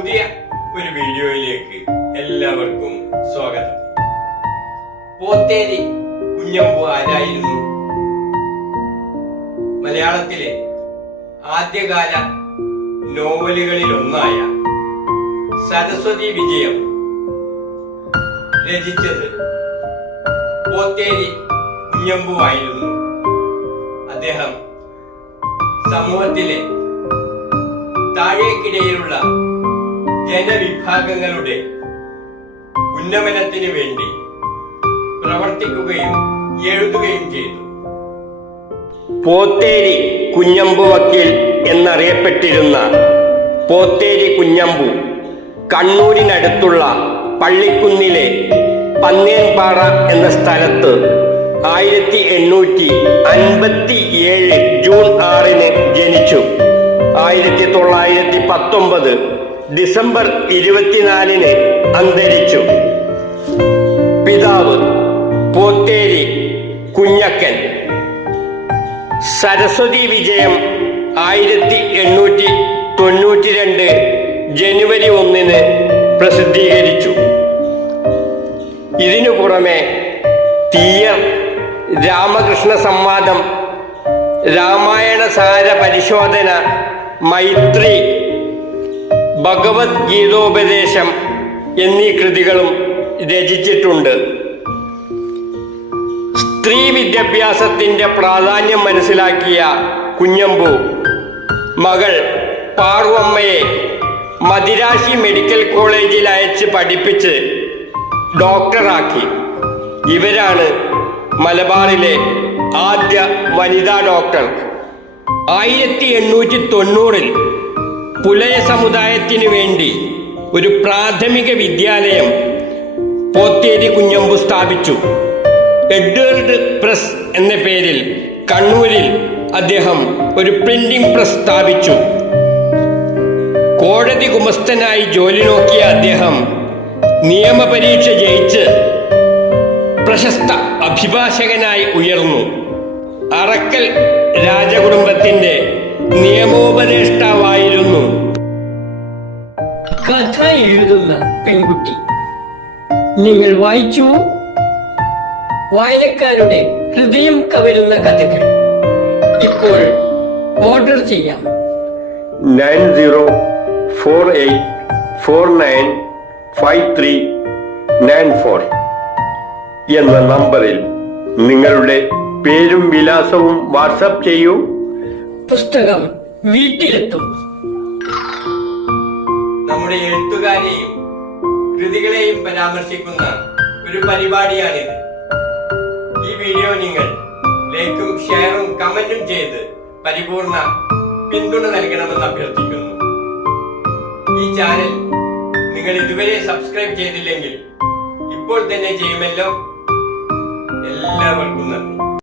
പുതിയ ഒരു വീഡിയോയിലേക്ക് എല്ലാവർക്കും സ്വാഗതം. പോത്തേരി കുഞ്ഞമ്പു ആരായിരുന്നു? മലയാളത്തിലെ ആദ്യകാല നോവലുകളിലൊന്നായ സരസ്വതി വിജയം രചിച്ചത് പോത്തേരി കുഞ്ഞമ്പുവായിരുന്നു. അദ്ദേഹം സമൂഹത്തിലെ താഴേക്കിടയിലുള്ള ജനവിഭാഗങ്ങളുടെ ഉന്നമനത്തിന് വേണ്ടി പ്രവർത്തിക്കുകയും എഴുതുകയും ചെയ്തു. പോത്തേരി കുഞ്ഞമ്പു വക്കീൽ എന്നറിയപ്പെട്ടിരുന്ന പോത്തേരി കുഞ്ഞമ്പു കണ്ണൂരിനടുത്തുള്ള പള്ളിക്കുന്നിലെ പന്നേൻപാറ എന്ന സ്ഥലത്ത് 1857 ജൂൺ 6 ജനിച്ചു. 1919 ഡിസംബർ 24 അന്തരിച്ചു. പിതാവ് പോത്തേരി കുഞ്ഞക്കൻ. സരസ്വതി വിജയം 1892 ജനുവരി 1 പ്രസിദ്ധീകരിച്ചു. ഇതിനു പുറമെ തീയർ, രാമകൃഷ്ണ സംവാദം, രാമായണ സാര പരിശോധന, മൈത്രി, ഭഗവത്ഗീതോപദേശം എന്നീ കൃതികളും രചിച്ചിട്ടുണ്ട്. സ്ത്രീ വിദ്യാഭ്യാസത്തിന്റെ പ്രാധാന്യം മനസ്സിലാക്കിയ കുഞ്ഞമ്പു മകൾ പാർവമ്മയെ മദിരാശി മെഡിക്കൽ കോളേജിൽ അയച്ച് പഠിപ്പിച്ച് ഡോക്ടറാക്കി. ഇവരാണ് മലബാറിലെ ആദ്യ വനിതാ ഡോക്ടർ. 1890 പുലയ സമുദായത്തിനു വേണ്ടി ഒരു പ്രാഥമിക വിദ്യാലയം പോത്തേരി കുഞ്ഞമ്പു സ്ഥാപിച്ചു. എഡ്വേർഡ് പ്രസ് എന്ന പേരിൽ കണ്ണൂരിൽ അദ്ദേഹം ഒരു പ്രിന്റിംഗ് പ്രസ് സ്ഥാപിച്ചു. കോടതി ഗുമസ്തനായി ജോലി നോക്കിയ അദ്ദേഹം നിയമപരീക്ഷ ജയിച്ച് പ്രശസ്ത അഭിഭാഷകനായി ഉയർന്നു. അറക്കൽ രാജകുടുംബത്തിന്റെ നിയമോപദേഷ്ടാവായിരുന്നു. കഥ എഴുതുന്ന പെൺകുട്ടി. നിങ്ങൾ വായിച്ചു വായനക്കാരുടെ ഹൃദയം കവരുന്ന കഥകൾ ഇപ്പോൾ ഓർഡർ ചെയ്യാം. 9048495394 എന്ന നമ്പറിൽ നിങ്ങളുടെ പേരും വിലാസവും വാട്സാപ്പ് ചെയ്യൂ. പുസ്തകം വീട്ടിലെത്തും. നമ്മുടെ എഴുത്തുകാരെയും കൃതികളെയും പരാമർശിക്കുന്ന ഒരു പരിപാടിയാണിത്. ഈ വീഡിയോ നിങ്ങൾ ലൈക്കും ഷെയറും കമന്റും ചെയ്ത് പരിപൂർണ പിന്തുണ നൽകണമെന്ന് അഭ്യർത്ഥിക്കുന്നു. ഈ ചാനൽ നിങ്ങൾ ഇതുവരെ സബ്സ്ക്രൈബ് ചെയ്തില്ലെങ്കിൽ ഇപ്പോൾ തന്നെ ചെയ്യുമല്ലോ. എല്ലാവർക്കും നന്ദി.